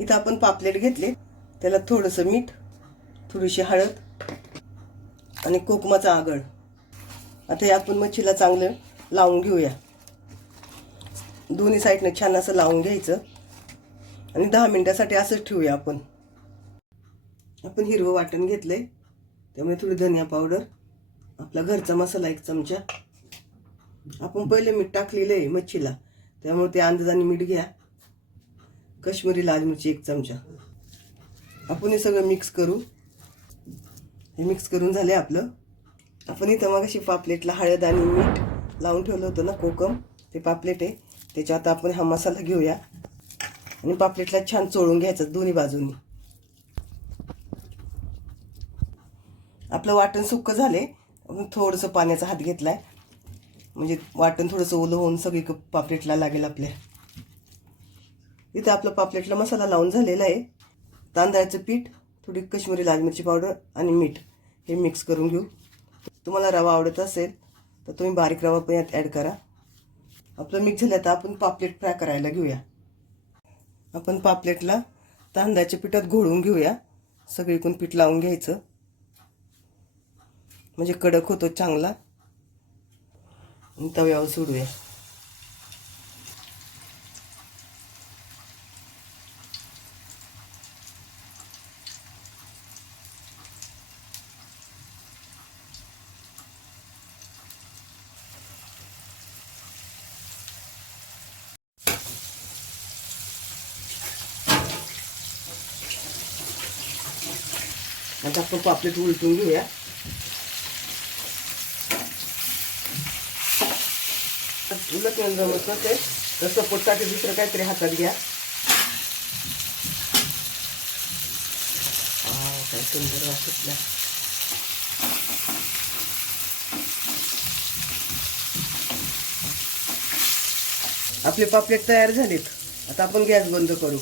इथं आपण पापलेट घेतले. त्याला थोडंसं मीठ थोडीशी हळद आणि कोकमाचा आगळ. आता हे आपण मच्छीला चांगलं लावून घेऊया. दोन्ही साईडनं छान असं लावून घ्यायचं. आणि दहा मिनटासाठी असंच ठेवूया आपण. आपण हिरवं वाटण घेतलं आहे त्यामुळे थोडी धनिया पावडर आपला घरचा मसाला एक चमचा. आपण पहिले मीठ टाकलेलं आहे मच्छीला. त्यामुळे ते अंदाजाने मीठ घ्या. कश्मीरी लाल मिरची एक चमचा. आपण हे सगळं मिक्स करू. हे मिक्स करून झाले आपलं. आपण इथं मग अशी पापलेटला हळद आणि मीठ लावून ठेवलं होतं ना कोकम. ते पापलेट आहे. त्याच्यात आपण हा मसाला घेऊया. आणि पापलेटला छान चोळून घ्यायचं दोन्ही बाजूनी. आपलं वाटण सुक्क झाले आपण थोडंसं पाण्याचा हात घेतला आहे म्हणजे वाटण थोडंसं ओलं होऊन सगळी पापलेटला लागेल आपल्या. इथं आपलं पापलेटला मसाला लावून झालेला आहे. तांदळाचं पीठ थोडी कश्मीरी लाल मिरची पावडर आणि मीठ हे मिक्स करून घेऊ. तुम्हाला रवा आवडत असेल तर तुम्ही बारीक रवा पण यात ॲड करा. आपलं मिक्स झालं तर आपण पापलेट फ्राय करायला घेऊया. आपण पापलेटला तांदळाच्या पिठात घोळून घेऊया. सगळीकडून पीठ लावून घ्यायचं. म्हणजे कडक होतो चांगला. आणि तव्यावर सोडूया. आता आपण पापलेट उलटून घेऊया. उलट जमत ते तर सपोर्टसाठी दुसरं काहीतरी हातात घ्या. काय सुंदर वास आपले पापलेट तयार झालेत. आता आपण गॅस बंद करू.